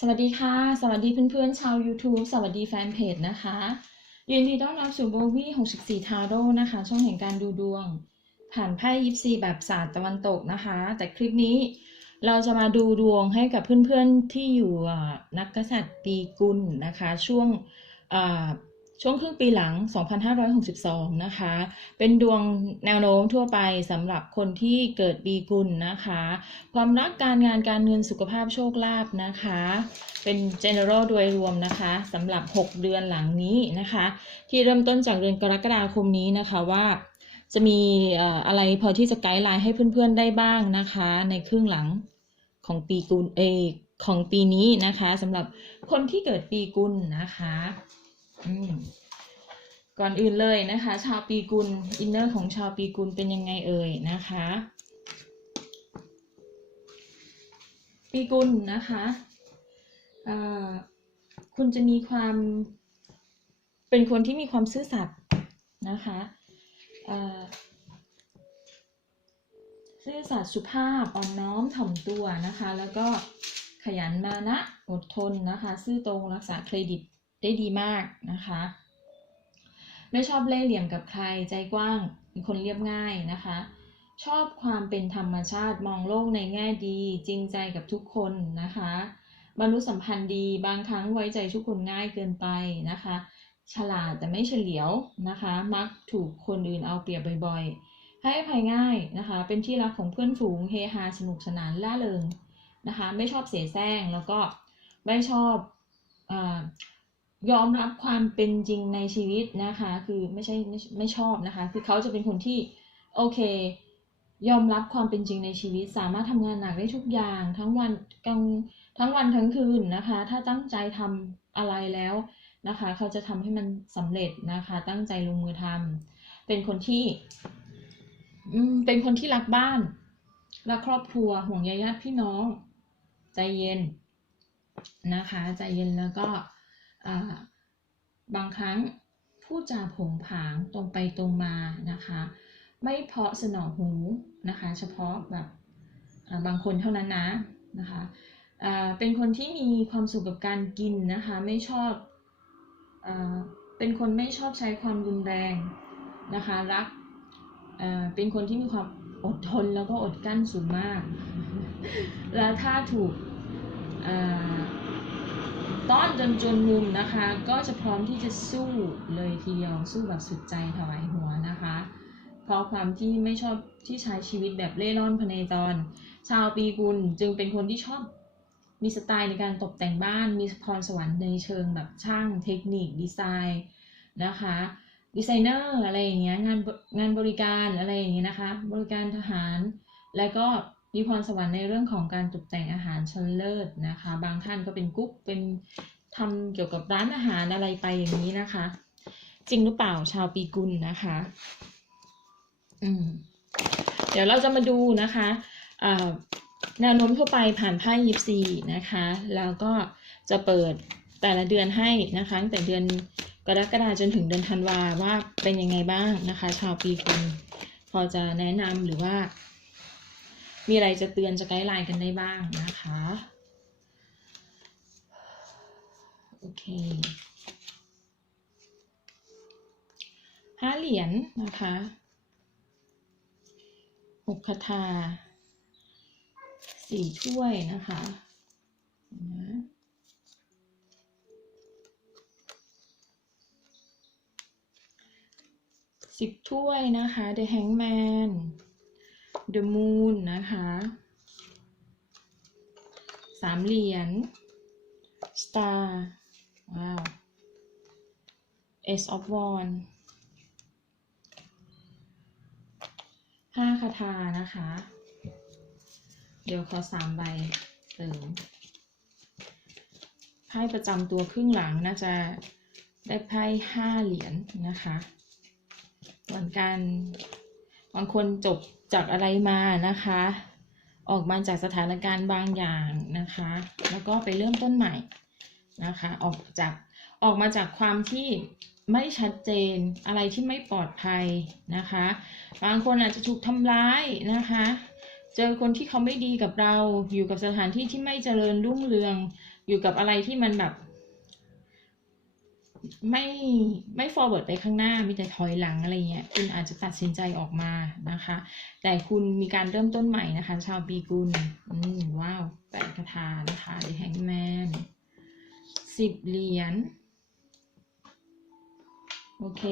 สวัสดีค่ะสวัสดีเพื่อนๆชาว YouTube สวัสดีแฟนเพจนะคะยินดีต้อนรับสู่โบวี่64ทาโร่นะคะช่องแห่งการดูดวงผ่านไพ่ยิปซีแบบศาสตร์ตะวันตกนะคะแต่คลิปนี้เราจะมาดูดวงให้กับเพื่อนๆที่อยู่นักกษัตริย์ปีกุลนะคะช่วงครึ่งปีหลัง 2562 นะคะเป็นดวงแนวโน้มทั่วไปสำหรับคนที่เกิดปีกุลนะคะความรักการงานการเงินสุขภาพโชคลาภนะคะเป็น general โดยรวมนะคะสำหรับ6เดือนหลังนี้นะคะที่เริ่มต้นจากเดือนกรกฎาคมนี้นะคะว่าจะมีอะไรพอที่จะไกด์ไลน์ให้เพื่อนๆได้บ้างนะคะในครึ่งหลังของปีกุลของปีนี้นะคะสำหรับคนที่เกิดปีกุลนะคะก่อนอื่นเลยนะคะชาวปีกุลอินเนอร์ของชาวปีกุลเป็นยังไงเอ่ยนะคะปีกุลนะคะคุณจะมีความเป็นคนที่มีความซื่อสัตย์นะคะซื่อสัตย์สุภาพอ่อนน้อมถ่อมตัวนะคะแล้วก็ขยันมานะอดทนนะคะซื่อตรงรักษาเครดิตได้ดีมากนะคะไม่ชอบเล่ห์เหลี่ยมกับใครใจกว้างเป็นคนเรียบง่ายนะคะชอบความเป็นธรรมชาติมองโลกในแง่ดีจริงใจกับทุกคนนะคะมนุษยสัมพันธ์ดีบางครั้งไว้ใจทุกคนง่ายเกินไปนะคะฉลาดแต่ไม่เฉลียวนะคะมักถูกคนอื่นเอาเปรียบบ่อยๆให้อภัยง่ายนะคะเป็นที่รักของเพื่อนฝูงเฮฮาสนุกสนานร่าเริงนะคะไม่ชอบเสแสร้งแล้วก็ไม่ชอบยอมรับความเป็นจริงในชีวิตนะคะคือไม่ชอบนะคะคือเขาจะเป็นคนที่โอเคยอมรับความเป็นจริงในชีวิตสามารถทำงานหนักได้ทุกอย่างทั้งวันทั้งคืนนะคะถ้าตั้งใจทำอะไรแล้วนะคะเขาจะทำให้มันสำเร็จนะคะตั้งใจลงมือทำเป็นคนที่รักบ้านรักครอบครัวห่วงใยญาติพี่น้องใจเย็นนะคะใจเย็นแล้วก็บางครั้งพูดจาโผงผางตรงไปตรงมานะคะไม่เพราะสนอหูนะคะเฉพาะแบบบางคนเท่านั้นนะคะเป็นคนที่มีความสุขกับการกินนะคะไม่ชอบเป็นคนไม่ชอบใช้ความรุนแรงนะคะรักเป็นคนที่มีความอดทนแล้วก็อดกั้นสูงมากแล้วถ้าถูกต้อนจนมุมนะคะก็จะพร้อมที่จะสู้เลยทีเดียวสู้แบบสุดใจถวายหัวนะคะเพราะความที่ไม่ชอบที่ใช้ชีวิตแบบเล่ร่อนพเนจรชาวปีกุลจึงเป็นคนที่ชอบมีสไตล์ในการตกแต่งบ้านมีพรสวรรค์ในเชิงแบบช่างเทคนิคดีไซน์นะคะดีไซเนอร์อะไรอย่างเงี้ยงานบริการอะไรอย่างเงี้ยนะคะบริการทหารแล้วก็มีพรสวรรค์ในเรื่องของการตกแต่งอาหารชั้นเลิศนะคะบางท่านก็เป็นกุ๊กเป็นทำเกี่ยวกับร้านอาหารอะไรไปอย่างนี้นะคะจริงหรือเปล่าชาวปีกุลนะคะเดี๋ยวเราจะมาดูนะคะแนวโน้มทั่วไปผ่านไพ่ยิปซีนะคะแล้วก็จะเปิดแต่ละเดือนให้นะคะตั้งแต่เดือนกรกฎาคมจนถึงเดือนธันวาว่าเป็นยังไงบ้างนะคะชาวปีกุลพอจะแนะนำหรือว่ามีอะไรจะเตือนจะไกด์ไลน์กันได้บ้างนะคะโอเค5 เหรียญนะคะ6 คาถา4 ถ้วยนะคะ10 ถ้วยนะคะ The Hangman The Moon นะคะ3 เหรียญ Star ว้าว Ace of Wands 5 คาถานะคะเดี๋ยวขอ3 ใบเติมไพ่ประจำตัวครึ่งหลังน่าจะได้ไพ่5 เหรียญนะคะเหมือนกันบางคนจบจากอะไรมานะคะออกมาจากสถานการณ์บางอย่างนะคะแล้วก็ไปเริ่มต้นใหม่นะคะออกมาจากความที่ไม่ชัดเจนอะไรที่ไม่ปลอดภัยนะคะบางคนอาจจะถูกทำร้ายนะคะ เจอคนที่เขาไม่ดีกับเราอยู่กับสถานที่ที่ไม่เจริญรุ่งเรืองอยู่กับอะไรที่มันแบบไม่ไม่ forward ไปข้างหน้ามีแต่ถอยหลังอะไรเงี้ยคุณอาจจะตัดสินใจออกมานะคะแต่คุณมีการเริ่มต้นใหม่นะคะชาวปีกุลว้าว8 คาถานะคะ The Hangman 10 เหรียญโอเค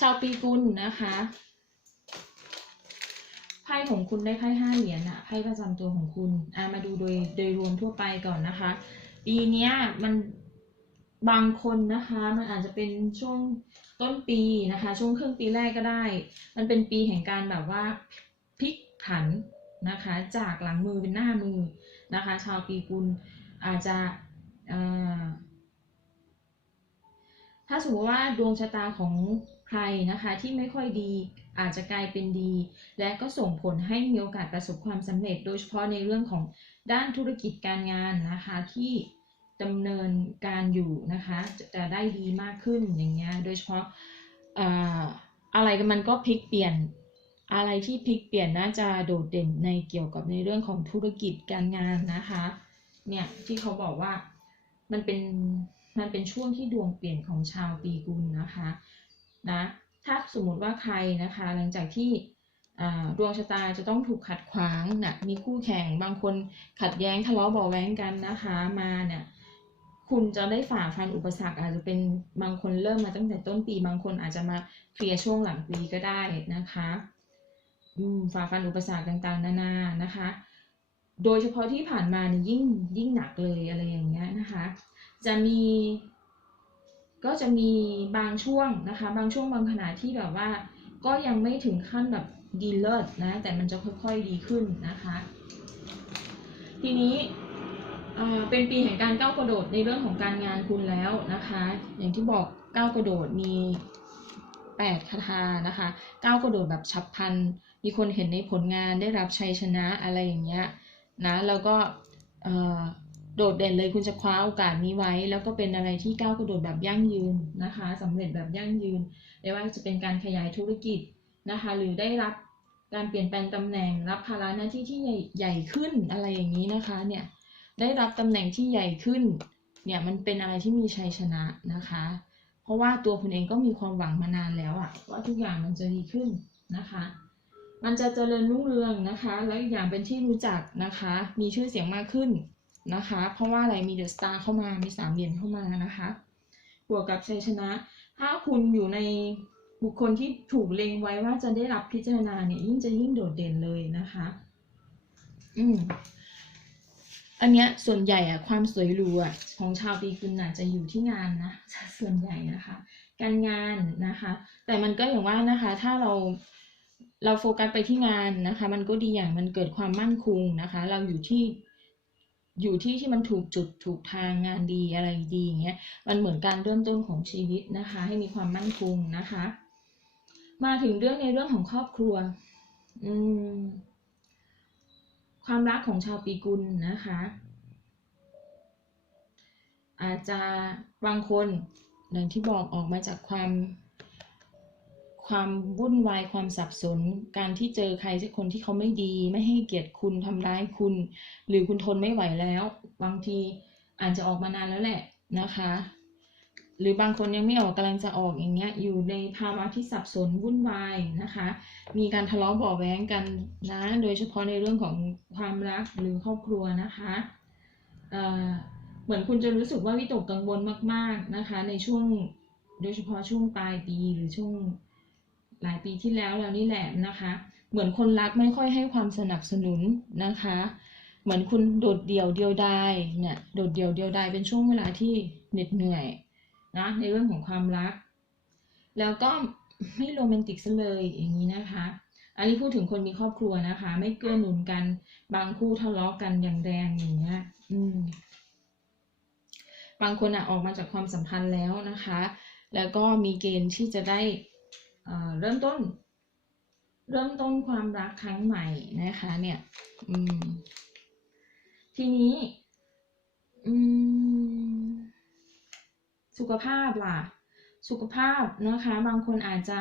ชาวปีกุลนะคะไพ่ของคุณได้ไพ่5 เหรียญอะไพ่ประจำตัวของคุณมาดูโดยรวมทั่วไปก่อนนะคะปีนี้มันบางคนนะคะมันอาจจะเป็นช่วงต้นปีนะคะช่วงครึ่งปีแรกก็ได้มันเป็นปีแห่งการแบบว่าพลิกผันนะคะจากหลังมือเป็นหน้ามือนะคะชาวปีกุลอาจจะถ้าสมมติว่าดวงชะตาของใครนะคะที่ไม่ค่อยดีอาจจะกลายเป็นดีและก็ส่งผลให้มีโอกาสประสบความสำเร็จโดยเฉพาะในเรื่องของด้านธุรกิจการงานนะคะที่ดำเนินการอยู่นะคะจะได้ดีมากขึ้นอย่างเงี้ยโดยเฉพาะอะไรมันก็พลิกเปลี่ยนอะไรที่พลิกเปลี่ยนน่าจะโดดเด่นในเกี่ยวกับในเรื่องของธุรกิจการงานนะคะเนี่ยที่เขาบอกว่ามันเป็นช่วงที่ดวงเปลี่ยนของชาวปีกุลนะคะนะถ้าสมมติว่าใครนะคะหลังจากที่ดวงชะตาจะต้องถูกขัดขวางนะมีคู่แข่งบางคนขัดแย้งทะเลาะเบาะแว้งกันนะคะมาเนี่ยคุณจะได้ฝ่าฟันอุปสรรคอาจจะเป็นบางคนเริ่มมาตั้งแต่ต้นปีบางคนอาจจะมาเคลียร์ช่วงหลังปีก็ได้นะคะฝ่าฟันอุปสรรคต่างๆนานานะคะโดยเฉพาะที่ผ่านมาเนี่ยยิ่งหนักเลยอะไรอย่างเงี้ยนะคะก็จะมีบางช่วงนะคะบางช่วงบางขณะที่แบบว่าก็ยังไม่ถึงขั้นแบบดีเลิศนะแต่มันจะค่อยๆดีขึ้นนะคะทีนี้เป็นปีแห่งการก้าวกระโดดในเรื่องของการงานคุณแล้วนะคะอย่างที่บอกก้าวกระโดดมี8 คาถานะคะก้าวกระโดดแบบฉับพลันมีคนเห็นในผลงานได้รับชัยชนะอะไรอย่างเงี้ยนะแล้วก็โดดเด่นเลยคุณจะคว้าโอกาสนี้ไว้แล้วก็เป็นอะไรที่ก้าวกระโดดแบบยั่งยืนนะคะสำเร็จแบบยั่งยืนไม่ว่าจะเป็นการขยายธุรกิจนะคะหรือได้รับการเปลี่ยนแปลงตำแหน่งรับภาระหน้าที่ที่ใหญ่ขึ้นอะไรอย่างนี้นะคะเนี่ยได้รับตำแหน่งที่ใหญ่ขึ้นเนี่ยมันเป็นอะไรที่มีชัยชนะนะคะเพราะว่าตัวคุณเองก็มีความหวังมานานแล้วอะว่าทุกอย่างมันจะดีขึ้นนะคะมันจะเจริญรุ่งเรืองนะคะแล้วอีกอย่างเป็นที่รู้จักนะคะมีชื่อเสียงมากขึ้นนะคะเพราะว่าอะไรมีเดอะสตาร์เข้ามามี3 เหรียญเข้ามานะคะบวกกับชัยชนะถ้าคุณอยู่ในบุคคลที่ถูกเล็งไว้ว่าจะได้รับพิจารณาเนี่ยยิ่งโดดเด่นเลยนะคะอันเนี้ยส่วนใหญ่อะความสวยหรูอะของชาวปีกุลน่ะจะอยู่ที่งานนะส่วนใหญ่นะคะการงานนะคะแต่มันก็อย่างว่านะคะถ้าเราโฟกัสไปที่งานนะคะมันก็ดีอย่างมันเกิดความมั่นคงนะคะเราอยู่ที่มันถูกจุดถูกทางงานดีอะไรดีอย่างเงี้ยมันเหมือนการเริ่มต้นของชีวิตนะคะให้มีความมั่นคงนะคะมาถึงในเรื่องของครอบครัวความรักของชาวปีกุลนะคะอาจจะบางคนอย่างที่บอกออกมาจากความวุ่นวายความสับสนการที่เจอใครสักคนที่เขาไม่ดีไม่ให้เกียรติคุณทำร้ายคุณหรือคุณทนไม่ไหวแล้วบางทีอาจจะออกมานานแล้วแหละนะคะหรือบางคนยังไม่ออกกำลังจะออกอย่างเงี้ยอยู่ในภาวะที่สับสนวุ่นวายนะคะมีการทะเลาะเบาะแว้งกันนะโดยเฉพาะในเรื่องของความรักหรือครอบครัวนะคะเหมือนคุณจะรู้สึกว่าวิตกกังวลมากๆนะคะในช่วงโดยเฉพาะช่วงปลายปีหรือช่วงหลายปีที่แล้วนี่แหละนะคะเหมือนคนรักไม่ค่อยให้ความสนับสนุนนะคะเหมือนคุณโดดเดี่ยวเดียวดายเนี่ยโดดเดี่ยวเดียวดายเป็นช่วงเวลาที่เหน็ดเหนื่อยนะในเรื่องของความรักแล้วก็ไม่โรแมนติกซะเลยอย่างนี้นะคะอันนี้พูดถึงคนมีครอบครัวนะคะไม่เกื้อหนุนกันบางคู่ทะเลาะกันอย่างแรงอย่างเงี้ยบางคนออกมาจากความสัมพันธ์แล้วนะคะแล้วก็มีเกณฑ์ที่จะได้เริ่มต้นความรักครั้งใหม่นะคะเนี่ยทีนี้สุขภาพล่ะสุขภาพนะคะบางคนอาจจะ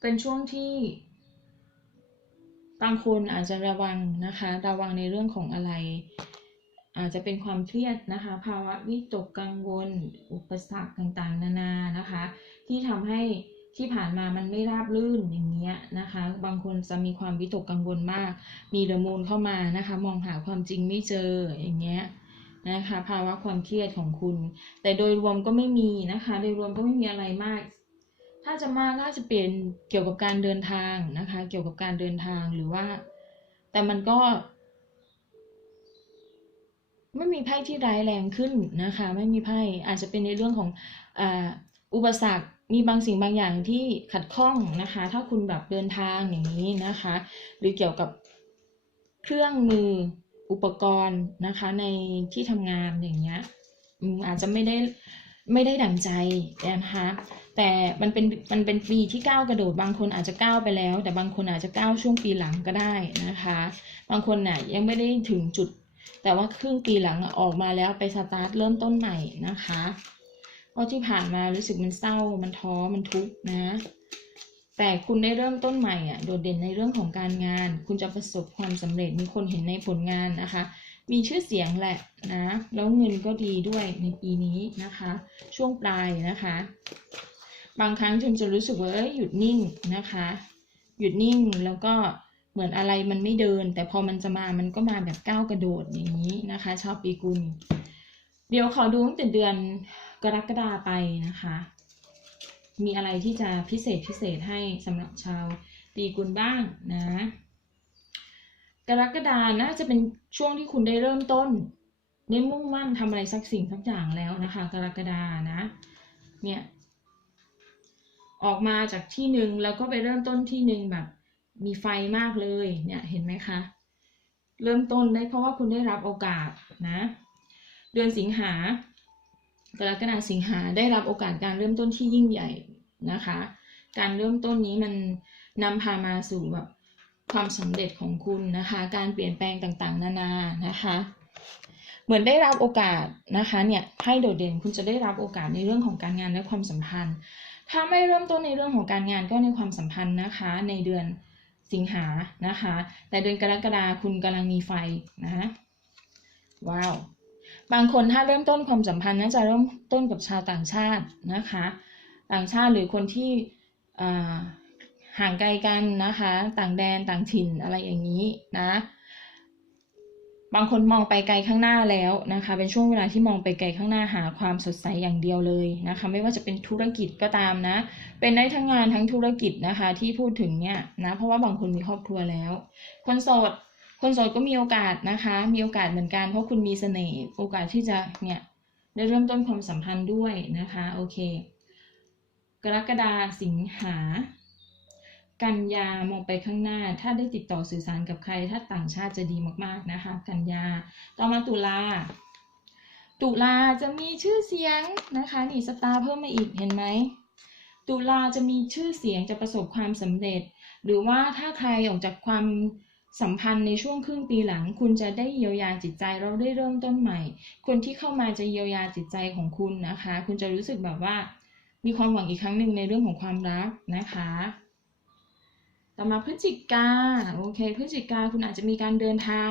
เป็นช่วงที่บางคนอาจจะระวังนะคะระวังในเรื่องของอะไรอาจจะเป็นความเครียดนะคะภาวะวิตกกังวลอุปสรรคต่างๆนานานะคะที่ทำให้ที่ผ่านมามันไม่ราบรื่นอย่างเงี้ยนะคะบางคนจะมีความวิตกกังวลมากมีเดอะมูนเข้ามานะคะมองหาความจริงไม่เจออย่างเงี้ยนะคะภาวะความเครียดของคุณแต่โดยรวมก็ไม่มีนะคะโดยรวมก็ไม่มีอะไรมากถ้าจะมากก็จะเป็นเกี่ยวกับการเดินทางนะคะเกี่ยวกับการเดินทางหรือว่าแต่มันก็ไม่มีไพ่ที่ร้ายแรงขึ้นนะคะไม่มีไพ่อาจจะเป็นในเรื่องของอุปสรรคมีบางสิ่งบางอย่างที่ขัดข้องนะคะถ้าคุณแบบเดินทางอย่างนี้นะคะหรือเกี่ยวกับเครื่องมืออุปกรณ์นะคะในที่ทำงานอย่างเงี้ยอาจจะไม่ได้ดั่งใจนะคะแต่มันเป็นปีที่ก้าวกระโดดบางคนอาจจะก้าวไปแล้วแต่บางคนอาจจะก้าวช่วงปีหลังก็ได้นะคะบางคนน่ะยังไม่ได้ถึงจุดแต่ว่าครึ่งปีหลังออกมาแล้วไปสตาร์ทเริ่มต้นใหม่นะคะเพราะที่ผ่านมารู้สึกมันเศร้ามันท้อมันทุกข์นะแต่คุณได้เริ่มต้นใหม่โดดเด่นในเรื่องของการงานคุณจะประสบความสำเร็จมีคนเห็นในผลงานนะคะมีชื่อเสียงแหละนะแล้วเงินก็ดีด้วยในปีนี้นะคะช่วงปลายนะคะบางครั้งคุณจะรู้สึกว่าหยุดนิ่งนะคะหยุดนิ่งแล้วก็เหมือนอะไรมันไม่เดินแต่พอมันจะมามันก็มาแบบก้าวกระโดดอย่างนี้นะคะชาวปีกุลเดี๋ยวขอดูตั้งแต่เดือนกรกฎาไปนะคะมีอะไรที่จะพิเศษให้สำหรับชาวปีกุลบ้างนะกรกฎาน่าจะเป็นช่วงที่คุณได้เริ่มต้นได้มุ่งมั่นทำอะไรสักสิ่งสักอย่างแล้วนะคะกรกฎานะเนี่ยออกมาจากที่หนึ่งแล้วก็ไปเริ่มต้นที่หนึ่งแบบมีไฟมากเลยเนี่ยเห็นไหมคะเริ่มต้นได้เพราะว่าคุณได้รับโอกาสนะเดือนสิงหากรกฎาสิงหาได้รับโอกาสการเริ่มต้นที่ยิ่งใหญ่นะคะการเริ่มต้นนี้มันนำพามาสู่แบบความสำเร็จของคุณนะคะการเปลี่ยนแปลงต่างๆนานานะคะเหมือนได้รับโอกาสนะคะเนี่ยให้โดดเด่นคุณจะได้รับโอกาสในเรื่องของการงานและความสัมพันธ์ถ้าไม่เริ่มต้นในเรื่องของการงานก็ในความสัมพันธ์นะคะในเดือนสิงหานะคะแต่เดือนกรกฎาคุณกำลังมีไฟนะว้าวบางคนถ้าเริ่มต้นความสัมพันธ์น่าจะเริ่มต้นกับชาวต่างชาตินะคะต่างชาติหรือคนที่ห่างไกลกันนะคะต่างแดนต่างถิ่นอะไรอย่างนี้นะบางคนมองไปไกลข้างหน้าแล้วนะคะเป็นช่วงเวลาที่มองไปไกลข้างหน้าหาความสดใสอย่างเดียวเลยนะคะไม่ว่าจะเป็นธุรกิจก็ตามนะเป็นได้ทั้งงานทั้งธุรกิจนะคะที่พูดถึงเนี่ยนะเพราะว่าบางคนมีครอบครัวแล้วคนโสดก็มีโอกาสนะคะมีโอกาสเหมือนกันเพราะคุณมีเสน่ห์โอกาสที่จะเนี่ยได้เริ่มต้นความสัมพันธ์ด้วยนะคะโอเคกรกฎาสิงหากันยามองไปข้างหน้าถ้าได้ติดต่อสื่อสารกับใครถ้าต่างชาติจะดีมากๆนะคะกันยาต่อมาตุลาจะมีชื่อเสียงนะคะนี่สตาร์เพิ่มมาอีกเห็นไหมตุลาจะมีชื่อเสียงจะประสบความสำเร็จหรือว่าถ้าใครออกจากความสัมพันธ์ในช่วงครึ่งปีหลังคุณจะได้เยียวยาจิตใจเราได้เริ่มต้นใหม่คนที่เข้ามาจะเยียวยาจิตใจของคุณนะคะคุณจะรู้สึกแบบว่ามีความหวังอีกครั้งหนึ่งในเรื่องของความรักนะคะต่อมาพฤศจิกาโอเคพฤศจิกาคุณอาจจะมีการเดินทาง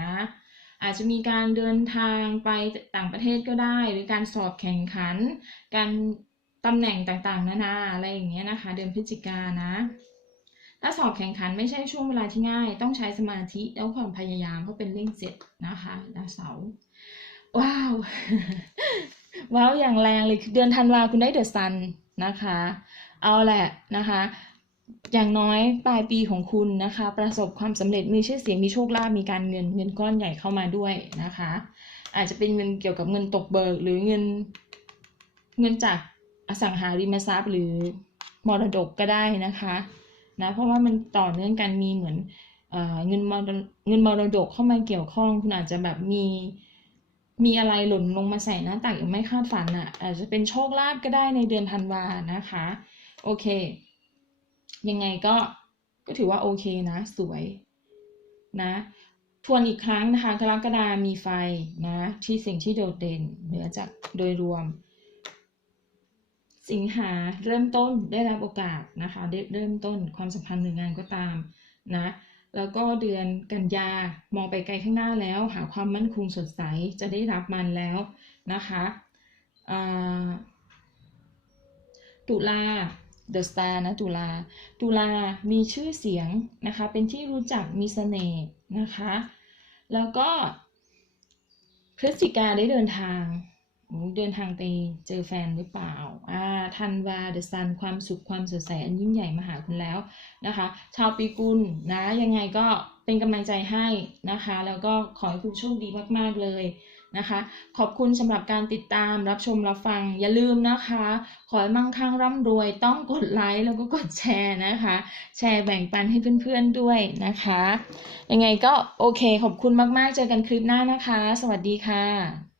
นะอาจจะมีการเดินทางไปต่างประเทศก็ได้หรือการสอบแข่งขันการตำแหน่งต่างๆนานาอะไรอย่างเงี้ยนะคะเดือนพฤศจิกานะถ้าสอบแข่งขันไม่ใช่ช่วงเวลาที่ง่ายต้องใช้สมาธิแล้วความพยายามเพราะเป็นเลขเจ็ดนะคะดาวเสาร์ว้าว ว้าวอย่างแรงเลยเดือนธันวาคุณได้เดอะซันนะคะเอาแหละนะคะอย่างน้อยปลายปีของคุณนะคะประสบความสำเร็จมีชื่อเสียงมีโชคลาภมีการเงินก้อนใหญ่เข้ามาด้วยนะคะอาจจะเป็นเงินเกี่ยวกับเงินตกเบิกหรือเงินจากอสังหาริมทรัพย์หรือมรดกก็ได้นะคะนะเพราะว่ามันต่อเนื่องกันมีเหมือนเงินมรดกเข้ามาเกี่ยวข้องคุณอาจจะแบบมีอะไรหล่นลงมาใส่หน้าตักอย่างไม่คาดฝันอาจจะเป็นโชคลาภก็ได้ในเดือนธันวานะคะโอเคยังไงก็ถือว่าโอเคนะสวยนะทวนอีกครั้งนะคะกรกฎามีไฟนะที่สิ่งที่โดดเด่นเหนือจากโดยรวม สิงหาเริ่มต้นได้รับโอกาสนะคะได้เริ่มต้นความสัมพันธ์หรืองานก็ตามนะแล้วก็เดือนกันยามองไปไกลข้างหน้าแล้วหาความมั่นคงสดใสจะได้รับมันแล้วนะคะตุลา The Star นะตุลามีชื่อเสียงนะคะเป็นที่รู้จักมีเสน่ห์นะคะแล้วก็พฤศจิกาได้เดินทางไปเจอแฟนหรือเปล่าธันวา The Sun ความสุขความสดใสอันยิ่งใหญ่มาหาคุณแล้วนะคะชาวปีกุลนะยังไงก็เป็นกำลังใจให้นะคะแล้วก็ขอให้คุณโชคดีมากๆเลยนะคะขอบคุณสำหรับการติดตามรับชมรับฟังอย่าลืมนะคะขอให้มั่งคั่งร่ำรวยต้องกดไลค์แล้วก็กดแชร์นะคะแชร์แบ่งปันให้เพื่อนๆด้วยนะคะยังไงก็โอเคขอบคุณมากๆเจอกันคลิปหน้านะคะสวัสดีค่ะ